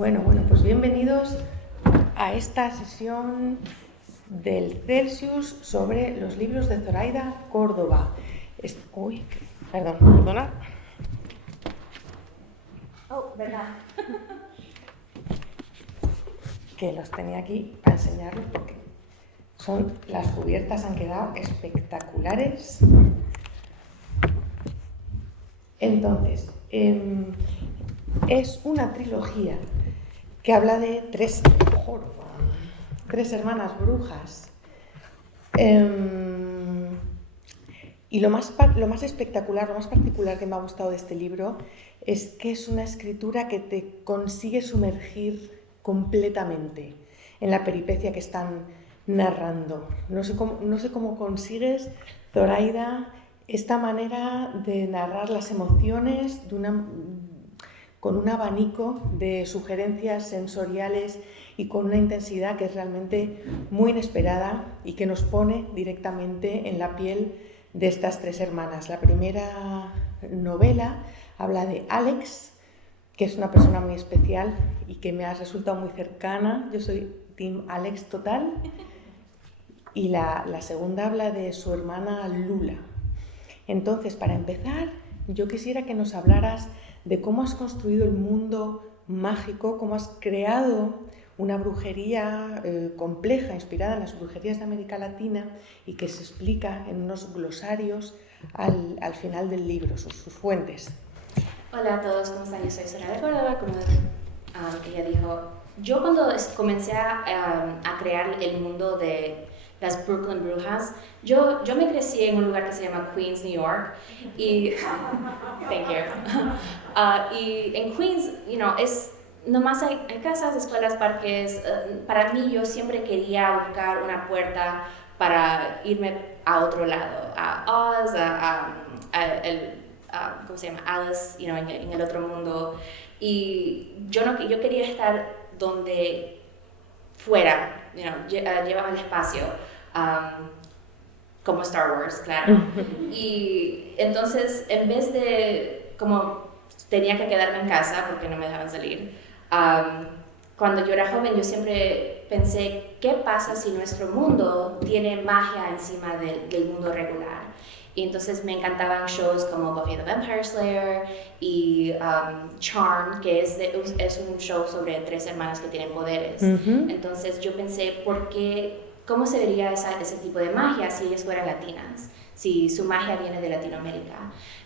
Bueno, pues bienvenidos a esta sesión del Celsius sobre los libros de Zoraida Córdoba. Perdona. ¿Verdad? Que los tenía aquí para enseñarlos porque las cubiertas han quedado espectaculares. Entonces, es una trilogía que habla de tres hermanas brujas. Y lo más espectacular, lo más particular que me ha gustado de este libro es que es una escritura que te consigue sumergir completamente en la peripecia que están narrando. No sé cómo consigues, Zoraida, esta manera de narrar las emociones con un abanico de sugerencias sensoriales y con una intensidad que es realmente muy inesperada y que nos pone directamente en la piel de estas tres hermanas. La primera novela habla de Alex, que es una persona muy especial y que me ha resultado muy cercana. Yo soy Team Alex total. Y la segunda habla de su hermana Lula. Entonces, para empezar, yo quisiera que nos hablaras de cómo has construido el mundo mágico, cómo has creado una brujería compleja, inspirada en las brujerías de América Latina y que se explica en unos glosarios al final del libro, sus fuentes. Hola a todos, ¿cómo están? Yo soy Zoraida Córdoba, como ella dijo. Yo cuando comencé a crear el mundo de las Brooklyn Brujas, yo me crecí en un lugar que se llama Queens, New York, y thank you. Y en Queens, nomás hay casas, escuelas, parques. Para mí, yo siempre quería buscar una puerta para irme a otro lado, a Oz, ¿cómo se llama? Alice, en el otro mundo. Y yo quería estar donde fuera, llevaba el espacio, como Star Wars, claro. Y entonces, en vez de, como tenía que quedarme en casa porque no me dejaban salir, cuando yo era joven yo siempre pensé, ¿qué pasa si nuestro mundo tiene magia encima del mundo regular? Y entonces me encantaban shows como Buffy the Vampire Slayer y Charmed, que es un show sobre tres hermanas que tienen poderes. Uh-huh. Entonces yo pensé, ¿cómo se vería ese tipo de magia si ellas fueran latinas? Si su magia viene de Latinoamérica.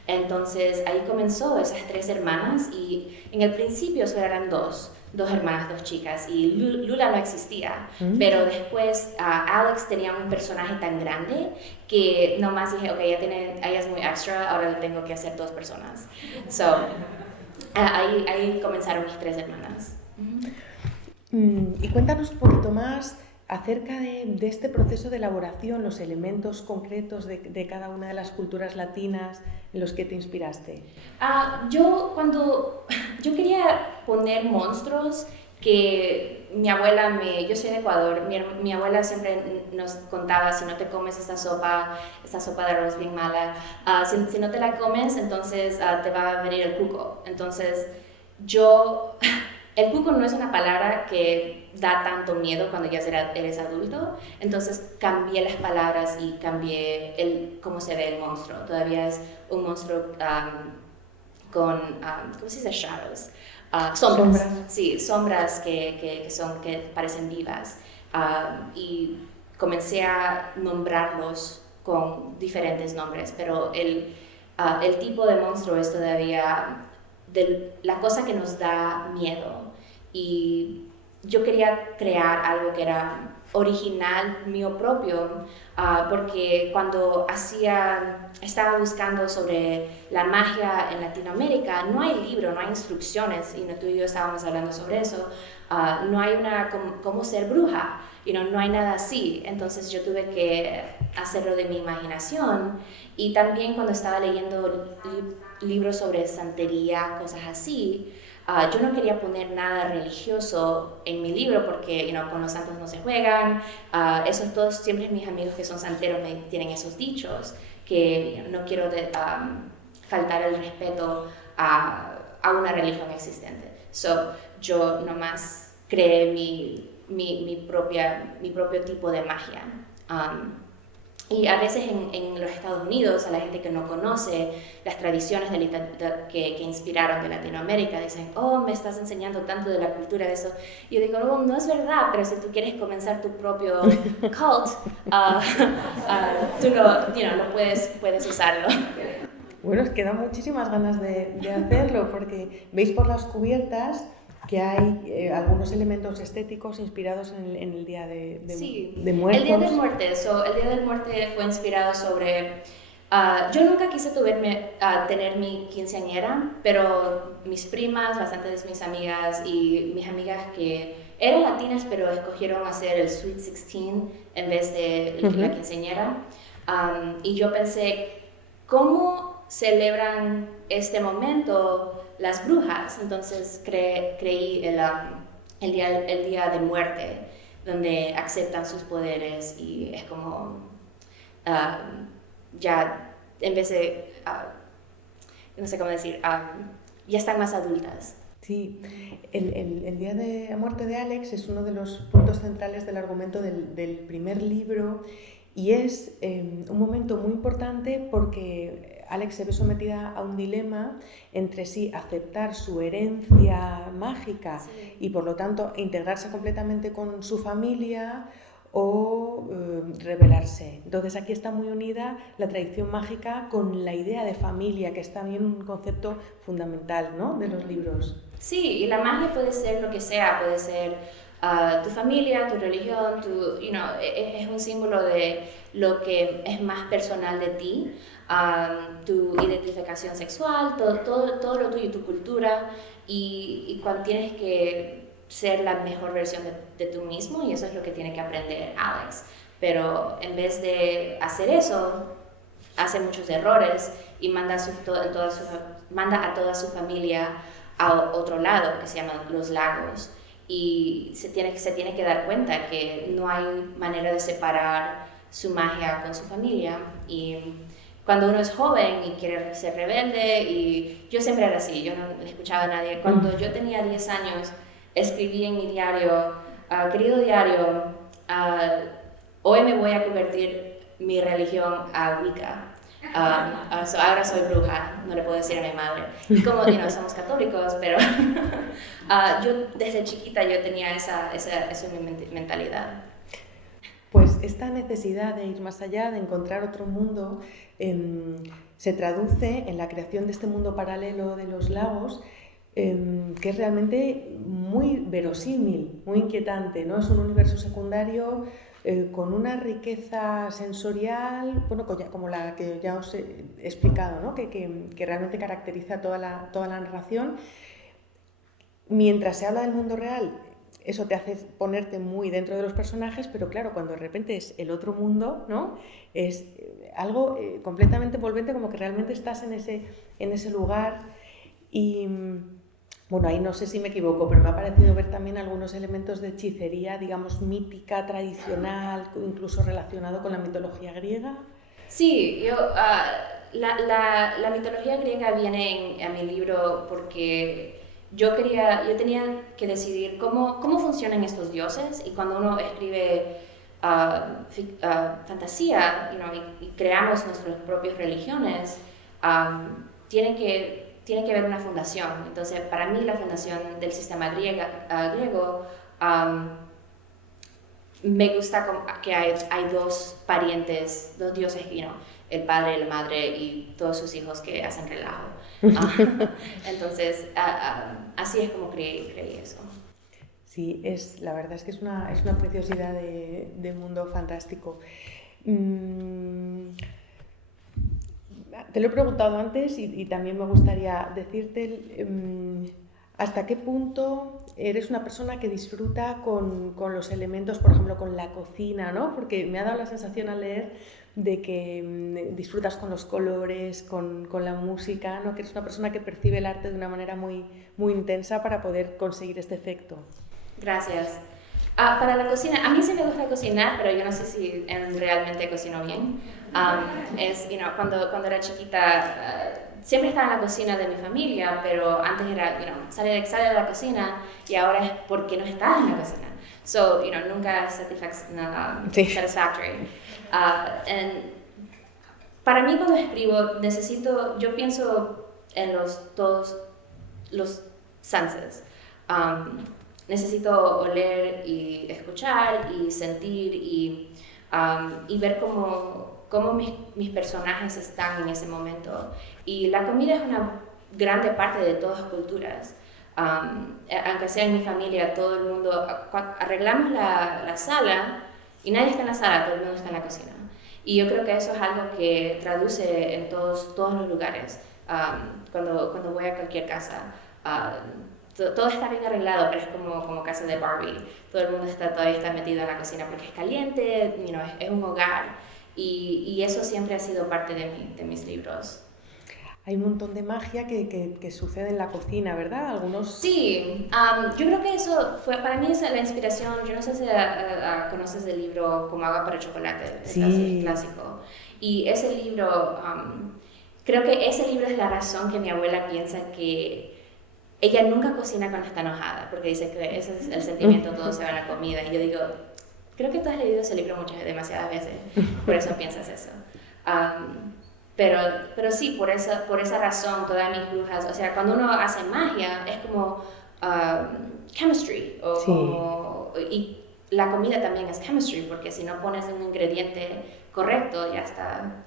Entonces ahí comenzó esas tres hermanas y en el principio solo eran dos hermanas, dos chicas, y Lula no existía, pero después Alex tenía un personaje tan grande que nomás dije, ok, ella es muy extra, ahora le tengo que hacer dos personas. So, ahí comenzaron mis tres hermanas. Y cuéntanos un poquito más acerca de este proceso de elaboración, los elementos concretos de cada una de las culturas latinas en los que te inspiraste. Yo quería poner monstruos que mi abuela yo soy de Ecuador, mi abuela siempre nos contaba, si no te comes esta sopa de arroz bien mala, si no te la comes, entonces te va a venir el cuco. Entonces el cuco no es una palabra que da tanto miedo cuando ya eres adulto, entonces cambié las palabras y cambié cómo se ve el monstruo. Todavía es un monstruo con, ¿cómo se dice? Shadows. Sombras. Sí, sombras que parecen vivas. Y comencé a nombrarlos con diferentes nombres, pero el tipo de monstruo es todavía la cosa que nos da miedo. Y yo quería crear algo que era original, mío propio, porque cuando estaba buscando sobre la magia en Latinoamérica, no hay libro, no hay instrucciones, y tú y yo estábamos hablando sobre eso, no hay cómo ser bruja, no hay nada así. Entonces yo tuve que hacerlo de mi imaginación, y también cuando estaba leyendo libros sobre santería, cosas así, yo no quería poner nada religioso en mi libro porque con los santos no se juegan. Todos siempre mis amigos que son santeros me tienen esos dichos que no quiero faltar el respeto a una religión existente. yo nomás creé mi propio tipo de magia. Y a veces en los Estados Unidos, a la gente que no conoce las tradiciones que inspiraron de Latinoamérica, dicen, oh, me estás enseñando tanto de la cultura de eso. Y yo digo, no, no es verdad, pero si tú quieres comenzar tu propio cult, tú lo puedes usarlo. Bueno, es que da muchísimas ganas de hacerlo, porque veis por las cubiertas que hay algunos elementos estéticos inspirados en el Día de Muertos. El Día de Muertes. El Día de Muerte fue inspirado sobre... yo nunca quise tener mi quinceañera, pero mis primas, bastantes de mis amigas y mis amigas que eran latinas, pero escogieron hacer el Sweet 16 en vez de la quinceañera. Y yo pensé, ¿cómo celebran este momento las brujas? Entonces creí el día de muerte, donde aceptan sus poderes y es como ya en vez de no sé cómo decir, ya están más adultas. Sí, el Día de la Muerte de Alex es uno de los puntos centrales del argumento del primer libro y es un momento muy importante porque Alex se ve sometida a un dilema entre sí aceptar su herencia mágica y por lo tanto integrarse completamente con su familia o rebelarse. Entonces aquí está muy unida la tradición mágica con la idea de familia, que es también un concepto fundamental, ¿no?, de los libros. Sí, y la magia puede ser lo que sea, puede ser tu familia, tu religión, es un símbolo de lo que es más personal de ti, tu identificación sexual, todo lo tuyo, tu cultura, y cuando tienes que ser la mejor versión de tú mismo, y eso es lo que tiene que aprender Alex. Pero en vez de hacer eso, hace muchos errores y manda a toda su familia a otro lado que se llama los lagos, y se tiene que dar cuenta que no hay manera de separar su magia con su familia. Y cuando uno es joven y quiere ser rebelde, y yo siempre era así, yo no escuchaba a nadie. Cuando yo tenía 10 años escribí en mi diario, querido diario, hoy me voy a convertir mi religión a Wicca. Ahora soy bruja, no le puedo decir a mi madre. Y como somos católicos, pero yo desde chiquita yo tenía esa mentalidad. Pues esta necesidad de ir más allá, de encontrar otro mundo, se traduce en la creación de este mundo paralelo de los lagos, que es realmente muy verosímil, muy inquietante, ¿no? Es un universo secundario con una riqueza sensorial, bueno, como la que ya os he explicado, ¿no?, que realmente caracteriza toda la narración. Mientras se habla del mundo real, eso te hace ponerte muy dentro de los personajes, pero claro, cuando de repente es el otro mundo, ¿no?, es algo completamente envolvente, como que realmente estás en ese lugar. Y bueno, ahí no sé si me equivoco, pero me ha parecido ver también algunos elementos de hechicería, digamos, mítica, tradicional, incluso relacionado con la mitología griega. Sí, la mitología griega viene a mi libro porque yo tenía que decidir cómo funcionan estos dioses, y cuando uno escribe fantasía y creamos nuestras propias religiones, tiene que haber una fundación. Entonces, para mí la fundación del sistema griego, me gusta que hay dos parientes, dos dioses, el padre, la madre y todos sus hijos que hacen relajo. Entonces, así es como creí eso. Sí, la verdad es que es una preciosidad de mundo fantástico. Te lo he preguntado antes y también me gustaría decirte hasta qué punto eres una persona que disfruta con los elementos, por ejemplo, con la cocina, ¿no? Porque me ha dado la sensación al leer de que disfrutas con los colores, con la música, ¿no?, que eres una persona que percibe el arte de una manera muy, muy intensa para poder conseguir este efecto. Gracias. Para la cocina, a mí sí me gusta cocinar, pero yo no sé si realmente cocino bien. Cuando era chiquita, siempre estaba en la cocina de mi familia, pero antes era, sale de la cocina y ahora es porque no estás en la cocina. So, nunca es Sí. satisfactory. Para mí cuando escribo, yo pienso en todos los senses. Necesito oler y escuchar y sentir y ver cómo mis personajes están en ese momento. Y la comida es una grande parte de todas las culturas. Aunque sea en mi familia, todo el mundo, arreglamos la sala y nadie está en la sala, todo el mundo está en la cocina. Y yo creo que eso es algo que traduce en todos los lugares. Cuando voy a cualquier casa, todo está bien arreglado, pero es como casa de Barbie. Todo el mundo todavía está metido en la cocina porque es caliente, es un hogar. Y eso siempre ha sido parte de mis libros. Hay un montón de magia que sucede en la cocina, ¿verdad? Algunos... Sí, yo creo que eso fue, para mí, la inspiración. Yo no sé si conoces el libro Como agua para chocolate, Sí. el clásico. Y ese libro, creo que ese libro es la razón que mi abuela piensa que ella nunca cocina cuando está enojada, porque dice que ese es el sentimiento, todo se va en la comida. Y yo digo, creo que tú has leído ese libro demasiadas veces, por eso piensas eso. Pero sí, por esa razón, todas mis brujas, o sea, cuando uno hace magia, es como chemistry, y la comida también es chemistry, porque si no pones un ingrediente correcto, ya está,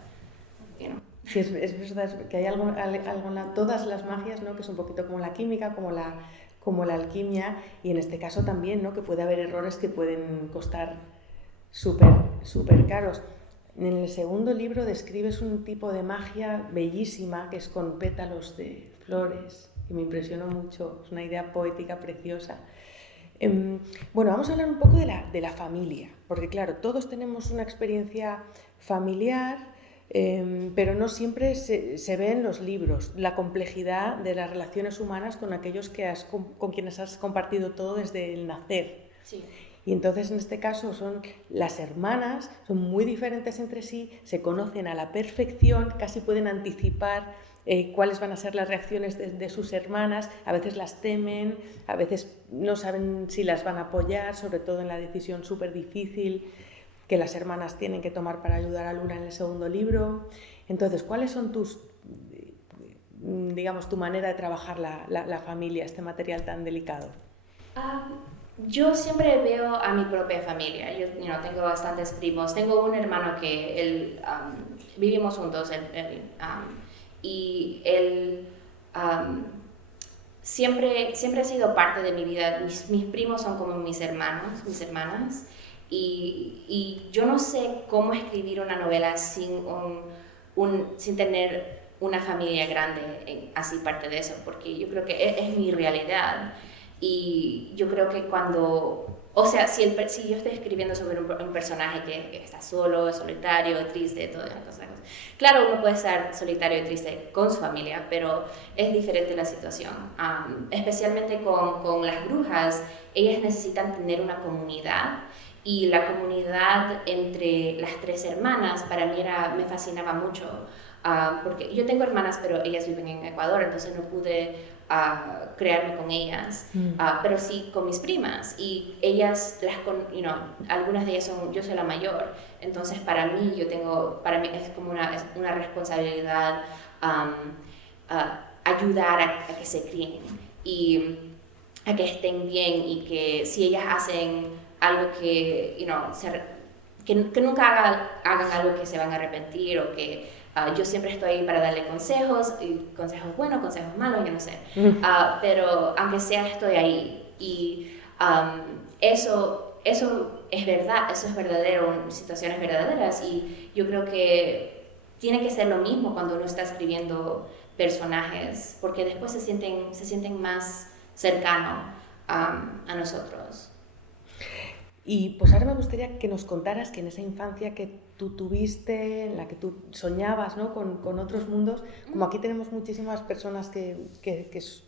Sí, es verdad que hay algo en todas las magias, ¿no? Que es un poquito como la química, como la alquimia, y en este caso también, ¿no? Que puede haber errores que pueden costar súper caros. En el segundo libro describes un tipo de magia bellísima, que es con pétalos de flores, que me impresionó mucho, es una idea poética preciosa. Bueno, vamos a hablar un poco de la familia, porque claro, todos tenemos una experiencia familiar, pero no siempre se ve en los libros la complejidad de las relaciones humanas con aquellos con quienes has compartido todo desde el nacer. Sí. Y entonces en este caso son las hermanas, son muy diferentes entre sí, se conocen a la perfección, casi pueden anticipar cuáles van a ser las reacciones de sus hermanas, a veces las temen, a veces no saben si las van a apoyar, sobre todo en la decisión súper difícil que las hermanas tienen que tomar para ayudar a Luna en el segundo libro. Entonces, ¿cuáles son tu manera de trabajar la familia, este material tan delicado? Yo siempre veo a mi propia familia. Yo tengo bastantes primos. Tengo un hermano que vivimos juntos y él siempre ha sido parte de mi vida. Mis primos son como mis hermanos, mis hermanas. Y yo no sé cómo escribir una novela sin tener una familia grande, así parte de eso, porque yo creo que es mi realidad. Y yo creo que si yo estoy escribiendo sobre un personaje que está solo, solitario, triste, todas esas cosas, claro, uno puede estar solitario y triste con su familia, pero es diferente la situación. Especialmente con las brujas, ellas necesitan tener una comunidad, y la comunidad entre las tres hermanas para mí me fascinaba mucho, porque yo tengo hermanas, pero ellas viven en Ecuador, entonces no pude crearme con ellas, pero sí con mis primas, y ellas algunas de ellas yo soy la mayor, entonces para mí es como una responsabilidad ayudar a que se críen y a que estén bien, y que si ellas hacen algo que nunca hagan algo que se van a arrepentir, o que yo siempre estoy ahí para darle consejos, y consejos buenos, consejos malos, yo no sé. Pero aunque sea, estoy ahí. Y eso es verdad, eso es verdadero, situaciones verdaderas. Y yo creo que tiene que ser lo mismo cuando uno está escribiendo personajes, porque después se sienten más cercanos a nosotros. Y pues ahora me gustaría que nos contaras que en esa infancia que tú tuviste, en la que tú soñabas, ¿no? con otros mundos, como aquí tenemos muchísimas personas que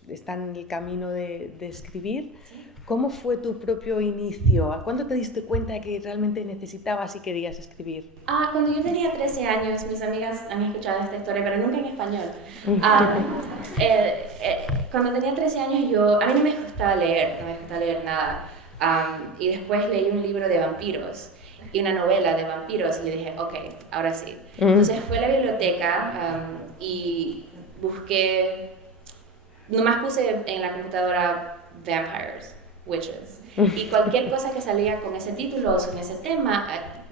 están en el camino de escribir, Sí. ¿Cómo fue tu propio inicio? ¿Cuándo te diste cuenta de que realmente necesitabas y querías escribir? Cuando yo tenía 13 años, mis amigas han escuchado esta historia, pero nunca en español. Cuando tenía 13 años, a mí no me gustaba leer, no me gustaba leer nada. Y después leí un libro de vampiros y una novela de vampiros y yo dije, ok, ahora sí. Entonces fui a la biblioteca y busqué, nomás puse en la computadora vampires, witches, y cualquier cosa que salía con ese título o con ese tema,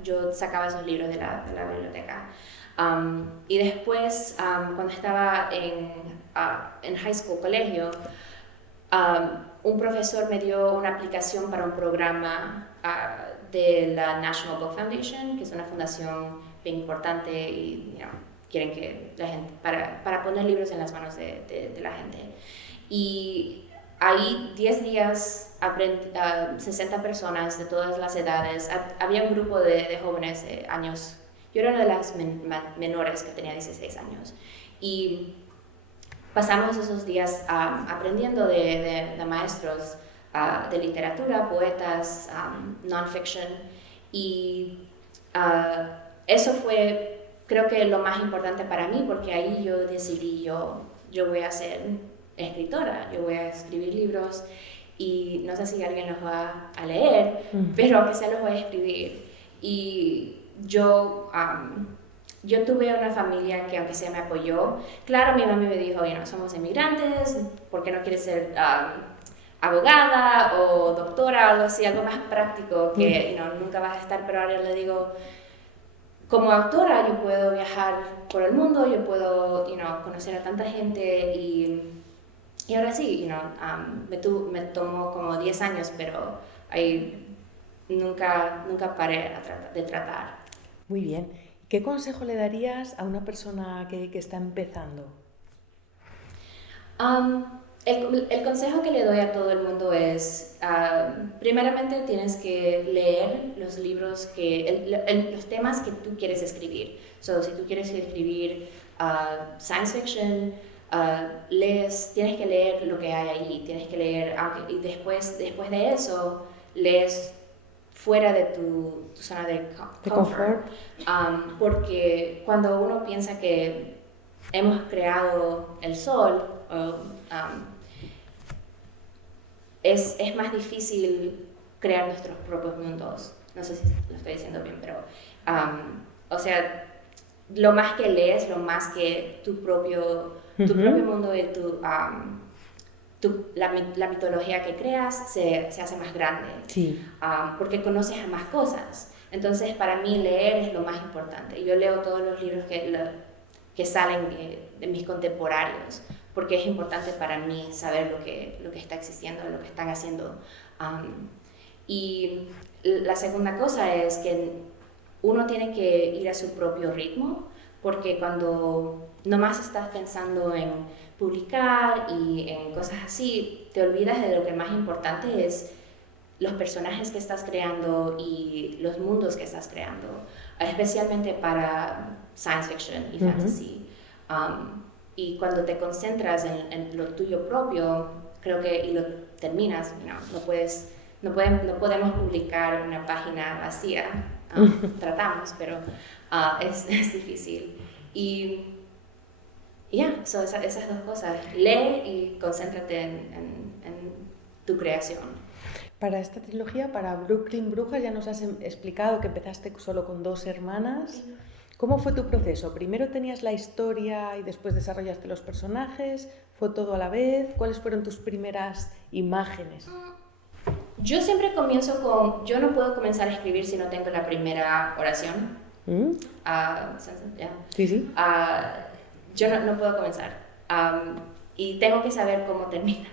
yo sacaba esos libros de la biblioteca. Y después, cuando estaba en high school, colegio, un profesor me dio una aplicación para un programa de la National Book Foundation, que es una fundación bien importante y quieren que la gente, para poner libros en las manos de la gente. Y ahí 10 días, 60 personas de todas las edades, había un grupo de jóvenes de años, yo era una de las menores que tenía 16 años, y pasamos esos días aprendiendo de maestros de literatura, poetas, non-fiction, y eso fue, creo que lo más importante para mí, porque ahí yo decidí, yo voy a ser escritora, yo voy a escribir libros y no sé si alguien los va a leer, pero aunque sea los voy a escribir. Y yo tuve una familia que aunque sea me apoyó. Claro, mi mamá me dijo, somos inmigrantes, ¿por qué no quieres ser abogada o doctora o algo así, algo más práctico que nunca vas a estar? Pero ahora le digo, como autora yo puedo viajar por el mundo, yo puedo conocer a tanta gente y ahora sí, me tomó como 10 años, pero ahí nunca paré de tratar. Muy bien. ¿Qué consejo le darías a una persona que está empezando? El consejo que le doy a todo el mundo es, primeramente tienes que leer los libros, los temas que tú quieres escribir. Si tú quieres escribir science fiction, tienes que leer lo que hay ahí, tienes que leer, y después de eso, lees fuera de tu zona de comfort. Porque cuando uno piensa que hemos creado el sol, es más difícil crear nuestros propios mundos. No sé si lo estoy diciendo bien, pero lo más que lees, lo más que tu propio mundo y la mitología que creas se hace más grande. Sí. Porque conoces a más cosas. Entonces, para mí leer es lo más importante. Yo leo todos los libros que salen de mis contemporáneos, porque es importante para mí saber lo que está existiendo, lo que están haciendo. Y la segunda cosa es que uno tiene que ir a su propio ritmo, porque cuando nomás estás pensando en publicar y en cosas así, te olvidas de lo que más importante es los personajes que estás creando y los mundos que estás creando, especialmente para science fiction y fantasy. Y cuando te concentras en lo tuyo propio, creo que y lo terminas, no podemos publicar una página vacía. Tratamos, pero es difícil. Y esas dos cosas, lee y concéntrate en tu creación. Para esta trilogía, para Brooklyn Brujas, ya nos has explicado que empezaste solo con 2 hermanas. ¿Cómo fue tu proceso? ¿Primero tenías la historia y después desarrollaste los personajes? ¿Fue todo a la vez? ¿Cuáles fueron tus primeras imágenes? Yo siempre comienzo con, yo no puedo comenzar a escribir si no tengo la primera oración. Sí. Yo no puedo comenzar. Y tengo que saber cómo termina.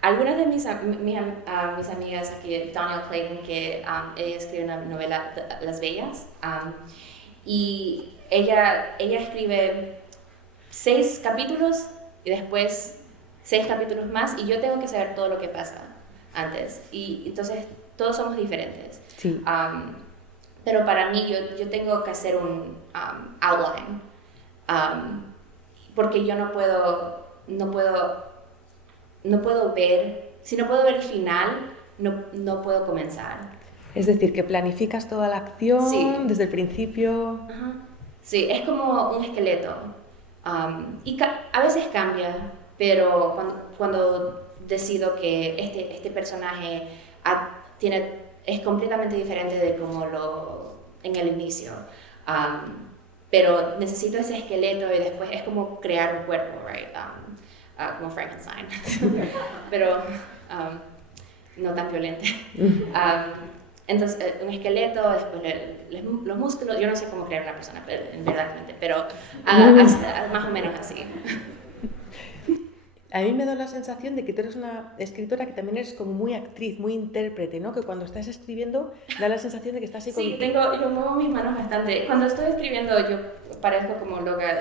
Algunas de mis amigas aquí, Danielle Clayton, que ella escribe una novela, Las Bellas, y ella escribe 6 capítulos y después 6 capítulos más, y yo tengo que saber todo lo que pasa antes, y entonces todos somos diferentes. Sí. Pero para mí yo tengo que hacer un outline, porque yo no puedo ver, si no puedo ver el final, no puedo comenzar. Es decir, que planificas toda la acción Sí. desde el principio. Ajá. Sí, es como un esqueleto. Y a veces cambia, pero cuando decido que este personaje es completamente diferente de como en el inicio. Pero necesito ese esqueleto y después es como crear un cuerpo, right? Como Frankenstein. Pero no tan violento. Entonces, un esqueleto, después los músculos, yo no sé cómo crear una persona, en verdad, pero más o menos así. A mí me da la sensación de que tú eres una escritora que también eres como muy actriz, muy intérprete, ¿no? Que cuando estás escribiendo da la sensación de que estás así Sí, yo muevo mis manos bastante. Cuando estoy escribiendo yo parezco como loca,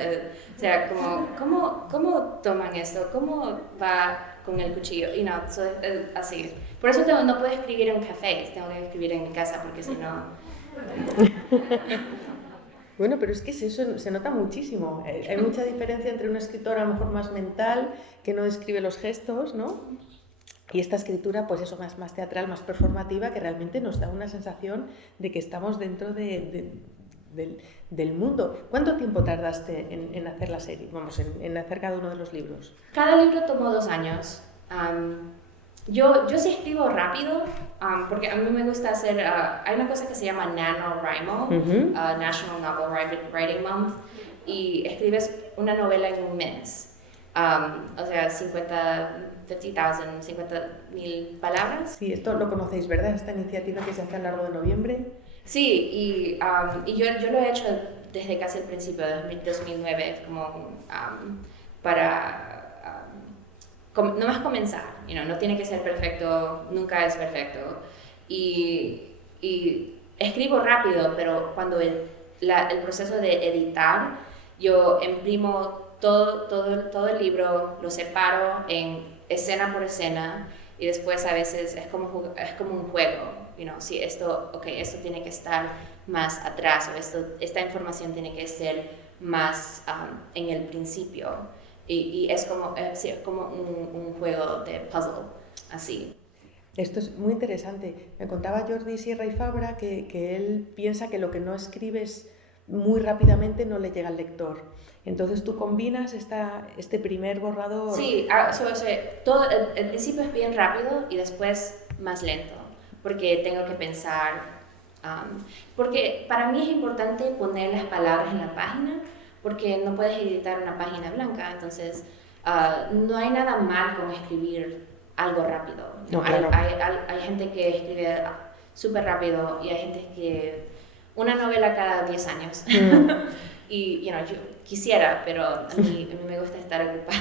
o sea, ¿cómo toman esto? ¿Cómo va con el cuchillo? Y no, así. Por eso no puedo escribir en un café, tengo que escribir en mi casa porque si no... Bueno, pero es que eso se nota muchísimo. Hay mucha diferencia entre una escritora a lo mejor más mental, que no describe los gestos, ¿no? Y esta escritura, pues eso, más teatral, más performativa, que realmente nos da una sensación de que estamos dentro del mundo. ¿Cuánto tiempo tardaste en hacer la serie? Vamos, en hacer cada uno de los libros. Cada libro tomó 2 años. Yo sí escribo rápido, porque a mí me gusta hacer, hay una cosa que se llama NaNoWriMo, National Novel Writing Month, y escribes una novela en un mes. O sea, 50,000 palabras. Sí, esto lo conocéis, ¿verdad? Esta iniciativa que se hace a lo largo de noviembre. Sí, y yo lo he hecho desde casi el principio de 2009, como para... no más comenzar, no tiene que ser perfecto, nunca es perfecto. Y escribo rápido, pero cuando el proceso de editar, yo imprimo todo el libro, lo separo en escena por escena y después a veces es como un juego. Si esto tiene que estar más atrás o esta información tiene que ser más en el principio. Y es como un juego de puzzle, así. Esto es muy interesante. Me contaba Jordi Sierra y Fabra que él piensa que lo que no escribes muy rápidamente no le llega al lector. Entonces tú combinas este primer borrador... Sí, el principio es bien rápido y después más lento, porque tengo que pensar, porque para mí es importante poner las palabras en la página, porque no puedes editar una página blanca, entonces no hay nada mal con escribir algo rápido. No, claro. Hay gente que escribe súper rápido y hay gente que una novela cada 10 años. Y yo quisiera, pero a mí me gusta estar ocupada.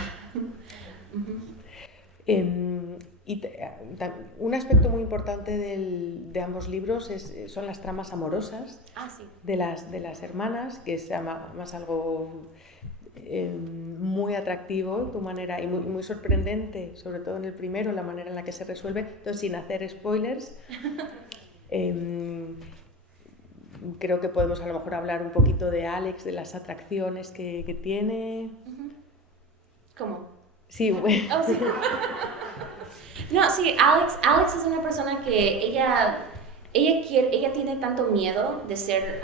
Un aspecto muy importante de ambos libros son las tramas amorosas Sí. de las hermanas, que es más algo muy atractivo, tu manera, y muy sorprendente, sobre todo en el primero, la manera en la que se resuelve. Entonces, sin hacer spoilers, creo que podemos a lo mejor hablar un poquito de Alex, de las atracciones que tiene. ¿Cómo? Sí, bueno. Oh, sí. No, sí, Alex es una persona que ella tiene tanto miedo de ser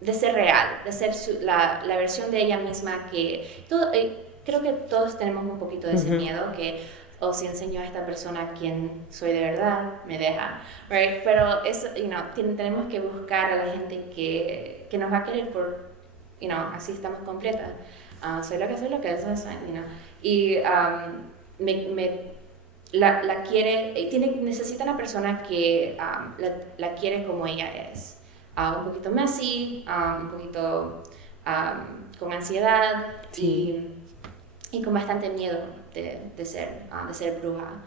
de ser real, de ser la versión de ella misma que creo que todos tenemos un poquito de ese miedo que si enseño a esta persona quién soy de verdad, me deja, right? Pero tenemos que buscar a la gente que nos va a querer por, así estamos completas. Soy lo que y la quiere, necesita una persona que la quiere como ella es, un poquito messy, un poquito con ansiedad. Sí. y con bastante miedo de ser bruja.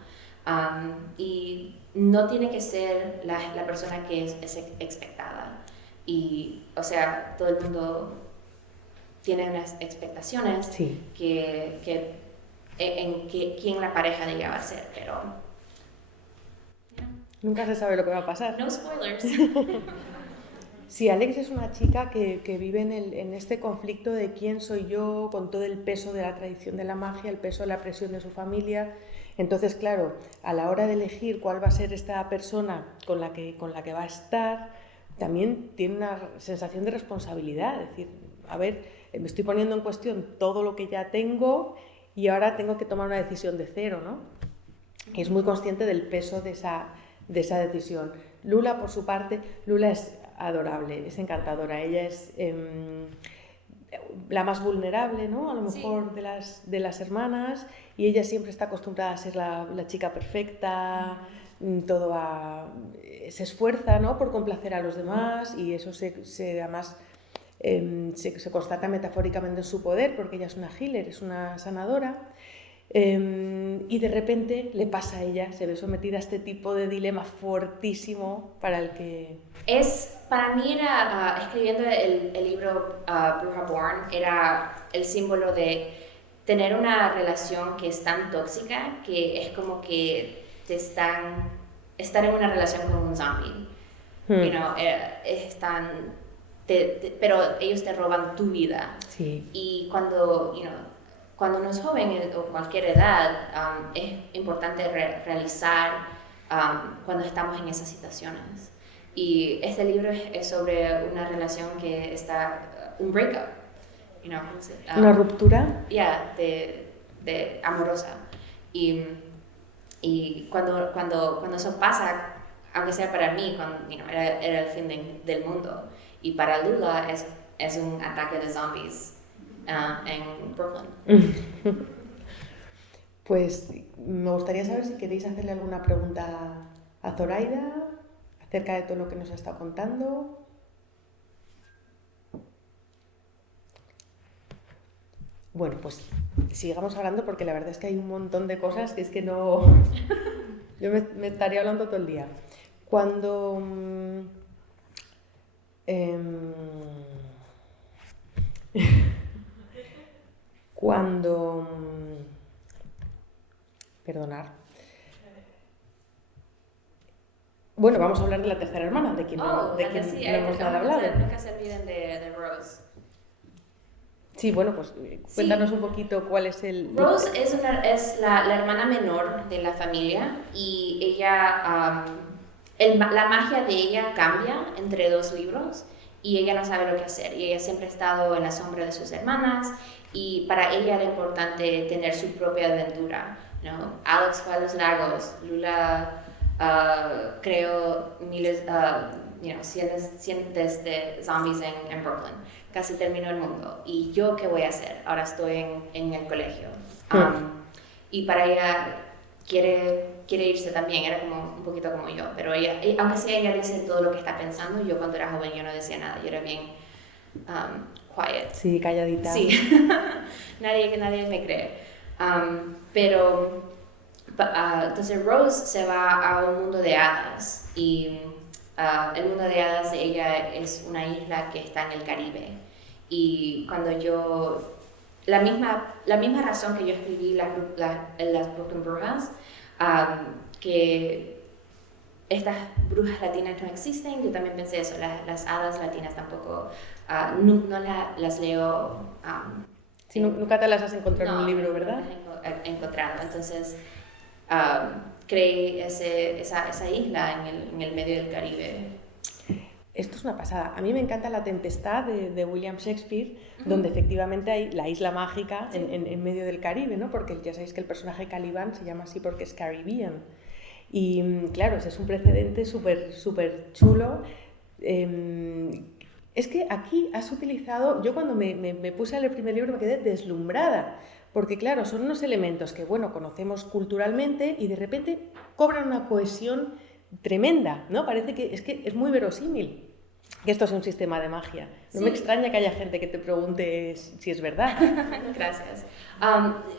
Y no tiene que ser la persona que es expectada. Y, o sea, todo el mundo tiene unas expectaciones Sí. en quién la pareja de ella va a ser, pero... Nunca se sabe lo que va a pasar. No spoilers. Sí, Alex es una chica que vive en este conflicto de quién soy yo, con todo el peso de la tradición de la magia, el peso de la presión de su familia, Entonces, claro, a la hora de elegir cuál va a ser esta persona con la que va a estar, también tiene una sensación de responsabilidad, es decir, a ver, me estoy poniendo en cuestión todo lo que ya tengo y ahora tengo que tomar una decisión de cero, ¿no? Y es muy consciente del peso de esa decisión. Lula, por su parte, Lula es adorable, es encantadora, ella es la más vulnerable, ¿no? A lo mejor de las hermanas, y ella siempre está acostumbrada a ser la chica perfecta, se esfuerza, ¿no? Por complacer a los demás, y eso además se constata metafóricamente en su poder, porque ella es una healer, es una sanadora. Y de repente le pasa a ella, se ve sometida a este tipo de dilema fuertísimo para el que... Para mí era, escribiendo el libro Bruja Born, era el símbolo de tener una relación que es tan tóxica que es como que estar en una relación con un zombie. You know, pero ellos te roban tu vida. Sí. Y cuando uno es joven o cualquier edad, es importante realizar cuando estamos en esas situaciones. Y este libro es sobre una relación que está, un breakup, una ruptura. De amorosa. Y cuando eso pasa, aunque sea para mí, era el fin del mundo. Y para Lula es un ataque de zombies en Brooklyn. Pues me gustaría saber si queréis hacerle alguna pregunta a Zoraida acerca de todo lo que nos ha estado contando. Bueno, pues sigamos hablando, porque la verdad es que hay un montón de cosas que es que no... Yo me estaría hablando todo el día. Cuando... Perdonar. Bueno, vamos a hablar de la tercera hermana, de quien no hemos nada hablado. Nunca se olviden de Rose. Sí, bueno, pues cuéntanos un poquito cuál es el... Rose es la hermana menor de la familia, y ella, la magia de ella cambia entre dos libros, y ella no sabe lo que hacer, y ella siempre ha estado en la sombra de sus hermanas, y para ella era importante tener su propia aventura, ¿no? Alex fue a los lagos, Lula creó cientos de zombies en Brooklyn, casi terminó el mundo, y yo qué voy a hacer, ahora estoy en el colegio. Y para ella quiere irse también, era como un poquito como yo, pero ella, aunque sea, ella dice todo lo que está pensando. Yo cuando era joven yo no decía nada, yo era bien quiet. Sí, calladita. Sí, nadie me cree. Pero entonces Rose se va a un mundo de hadas, y el mundo de hadas de ella es una isla que está en el Caribe. Y cuando la misma razón que yo escribí las Brooklyn Brujas, que estas brujas latinas no existen, yo también pensé eso, las hadas latinas tampoco, no las leo. Sí, nunca te las has encontrado en un libro, ¿verdad? No las he encontrado. Entonces creé esa isla en el medio del Caribe. Esto es una pasada. A mí me encanta La Tempestad de William Shakespeare, donde efectivamente hay la isla mágica en medio del Caribe, ¿no? Porque ya sabéis que el personaje Caliban se llama así porque es Caribbean. Y claro, ese es un precedente súper chulo. Es que aquí has utilizado... Yo cuando me puse a leer el primer libro me quedé deslumbrada, porque claro, son unos elementos que, bueno, conocemos culturalmente y de repente cobran una cohesión tremenda, ¿no? Parece que es muy verosímil que esto sea un sistema de magia. No me extraña que haya gente que te pregunte si es verdad. Gracias.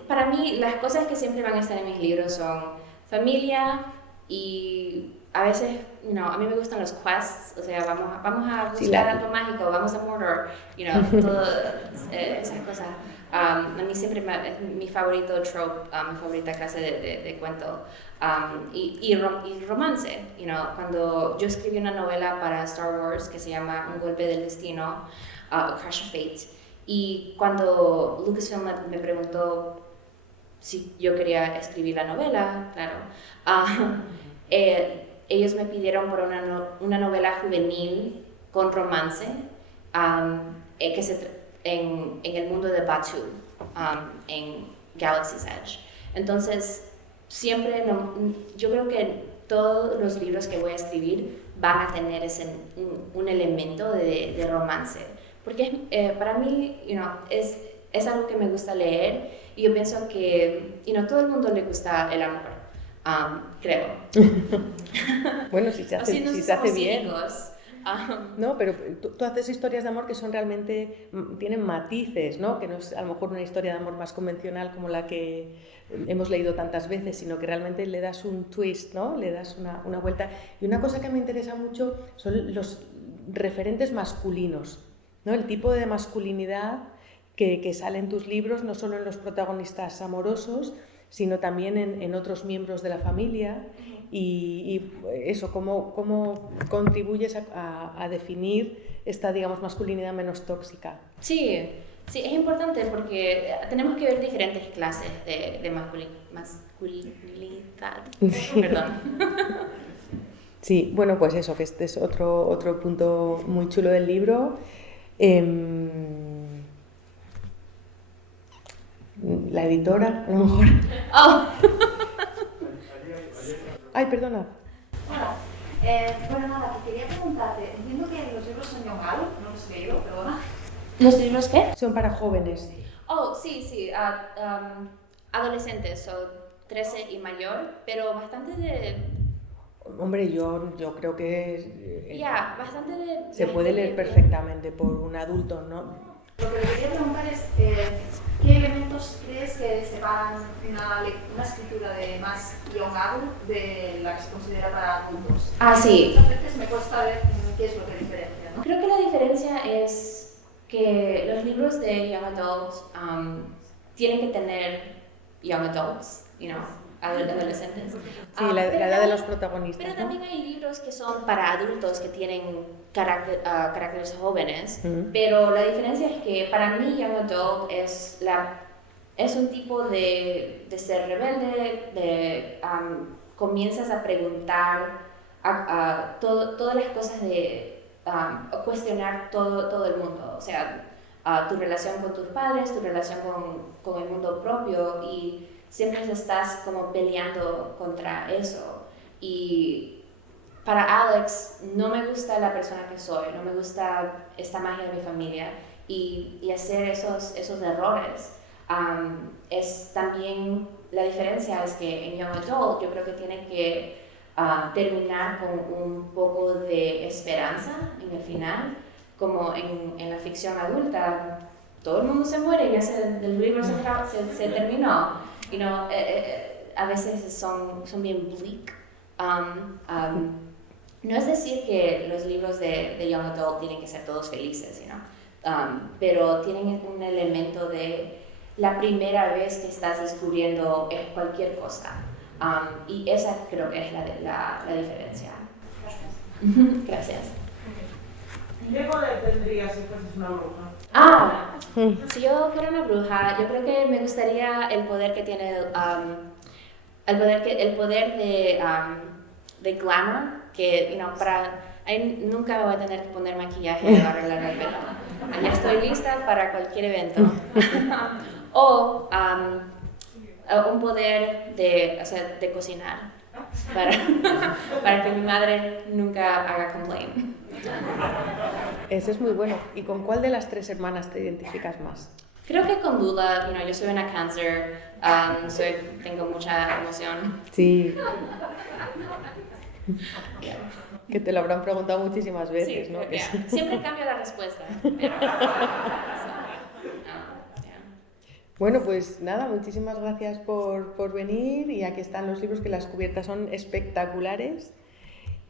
Para mí, las cosas que siempre van a estar en mis libros son familia, y a veces, a mí me gustan los quests, o sea, vamos a buscar algo mágico, vamos a Mordor, todas esas cosas. A mí siempre es mi favorito trope, mi favorita clase de cuento, y romance. Cuando yo escribí una novela para Star Wars que se llama Un golpe del destino, A Crash of Fate, y cuando Lucasfilm me preguntó si yo quería escribir la novela, claro. Ellos me pidieron por una novela juvenil con romance en el mundo de Batuu, en Galaxy's Edge. Entonces, siempre, yo creo que todos los libros que voy a escribir van a tener un elemento de romance. Porque para mí, es algo que me gusta leer y yo pienso que todo el mundo le gusta el amor, creo. Bueno, si se hace bien. Cínicos. No, pero tú haces historias de amor que son realmente, tienen matices, ¿no? Que no es a lo mejor una historia de amor más convencional como la que hemos leído tantas veces, sino que realmente le das un twist, ¿no? Le das una vuelta. Y una cosa que me interesa mucho son los referentes masculinos, ¿no? El tipo de masculinidad que sale en tus libros, no solo en los protagonistas amorosos, sino también en otros miembros de la familia. Y eso, cómo contribuyes a definir esta, digamos, masculinidad menos tóxica. Sí, es importante porque tenemos que ver diferentes clases de masculinidad. Sí. Perdón. Sí, bueno, pues eso, que este es otro punto muy chulo del libro. La editora, a lo mejor. Oh. Ay, perdona. Bueno, nada, que quería preguntarte. Entiendo que los libros son young adult, no los he leído, perdona. ¿Los libros qué? Son para jóvenes. Oh, sí, adolescentes, son 13 y mayor, pero bastante de... Hombre, yo creo que bastante de... se puede leer perfectamente por un adulto, ¿no? Lo que le quería preguntar es, ¿qué elementos crees que separan una escritura de más young adult de la que se considera para adultos? Sí. Muchas veces me cuesta ver qué es lo que diferencia, ¿no? Creo que la diferencia es que los libros de young adults tienen que tener young adults, adolescentes. Sí, la edad de los protagonistas. Pero ¿no? también hay libros que son para adultos que tienen caracteres jóvenes, pero la diferencia es que para mí young adult es un tipo de ser rebelde, comienzas a preguntar todas las cosas cuestionar todo el mundo, o sea, tu relación con tus padres, tu relación con el mundo propio, y siempre estás como peleando contra eso. Y para Alex, no me gusta la persona que soy, no me gusta esta magia de mi familia, y hacer esos errores. Es también, la diferencia es que en Young Adult yo creo que tiene que terminar con un poco de esperanza en el final, como en la ficción adulta, todo el mundo se muere y ya el libro se terminó. A veces son bien bleak. No es decir que los libros de Young Adult tienen que ser todos felices, pero tienen un elemento de la primera vez que estás descubriendo cualquier cosa. Y esa creo que es la diferencia. Gracias. ¿Qué poder tendrías si fueres una bruja? Si yo fuera una bruja, yo creo que me gustaría el poder que tiene el poder de glamour, que ahí nunca me voy a tener que poner maquillaje o arreglar el pelo. Ya estoy lista para cualquier evento. O un poder de cocinar para que mi madre nunca haga complaint. Ese es muy bueno. ¿Y con cuál de las tres hermanas te identificas más? Creo que con Lula, yo soy una Cáncer, tengo mucha emoción. Sí. Que te lo habrán preguntado muchísimas veces, Sí, ¿no? Siempre cambia la respuesta. Pero, Bueno, pues nada, muchísimas gracias por venir, y aquí están los libros, que las cubiertas son espectaculares,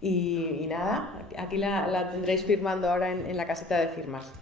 y nada, aquí la tendréis firmando ahora en la caseta de firmas.